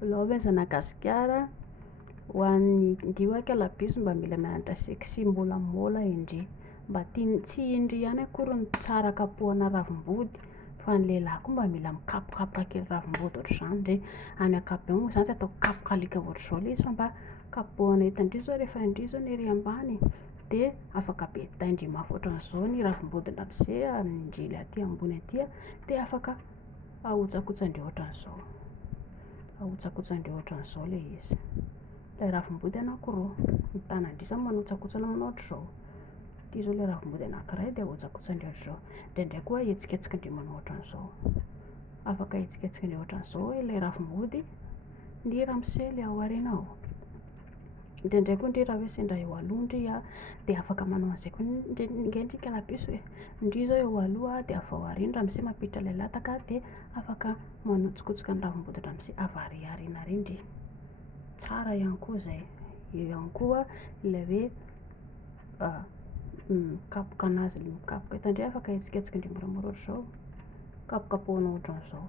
Lôvenzana gasikara ho an'ny indrioaka labiso mba mila mianatra sexy môlamôla indri mba tsy indri ihany akory ny tsara kapohana ravim-body fa ny lehilahy koa mba mila mikapokapoka kely ravim-body ohatr'izany ndre any ankapobeny moa zany tsy atao kapoka alika ohatr'izao le izy fa mba kapohana eto indrio zao rehefa indrio zao ny ery ambany de afaka betahindry mafy ohatran'izao ny ravim-bodiny am'zay indri le aty ambony aty de afaka ahotsakotsandreo ohatran'izao ohatran'izao le izy le ravim-body anankiroa ny tanandrisany manotsakotsana manao ohatr'izao ity zao le ravim-body anankiray de ahotsakotsandreo ohatr'izao ndraindray koa hetsiketsikindreo manao ohatran'izao afaka hetsiketsikindreo ohatran'izao le ravim-body ny ramosely ao aoriana ao ndraindray koa ndry raha hoe sendra eo aloha ndry de afaka manao an'izay koa ngendrika labiso hoe ndry zao eo aloha de avy ao aoriana ramose mampiditra le lataka de afaka manotsikotsika ny ravim-body ramose avy ary aoriana ary ndry tsara ihany koa zay. Eo ihany koa ilay hoe mikapoka anazy mikapoka eto indray afaka hetsiketsikindreo moramora ohatr'izao kapokapohana ohatran'izao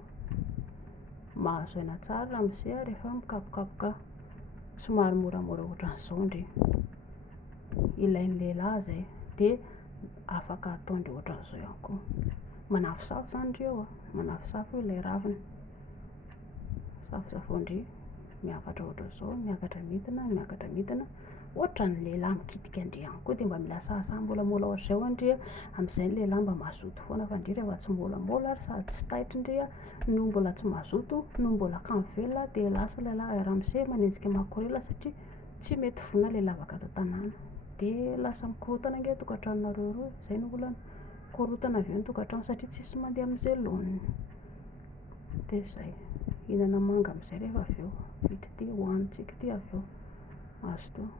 mahazo aina tsara ramose rehefa mikapokapoka somary moramora ohatran'izao ndry ilain'ny lehilahy zay de afaka ataondreo ohatran'izao ihany koa manafosafo zany ndreo manafosafo ilay raviny safosafoindry miakatra ohatran'izao miakatra midina ohatran'ny lehilahy mikitika indry ihany koa de mba mila sahisahy môlamôla ohatr'izay indry am'izay ny lehilahy mba mazoto foana fa indry rehefa tsy môlamôla ary sady tsy taitra indry no mbola tsy mazoto no mbola kamo velona de lasa lehilahy ramose manenjika makorela satria tsy mety vonona le lavaka ato an-tanàna de lasa mikorontana ange tokantranonareo roa zay no volana korontana avy eo ny tokantrano satria tsisy mandeha am'izay laoniny de zay hinana manga am'izay rehefa avy eo vita ity hohanitsika ity avy eo mazotoa.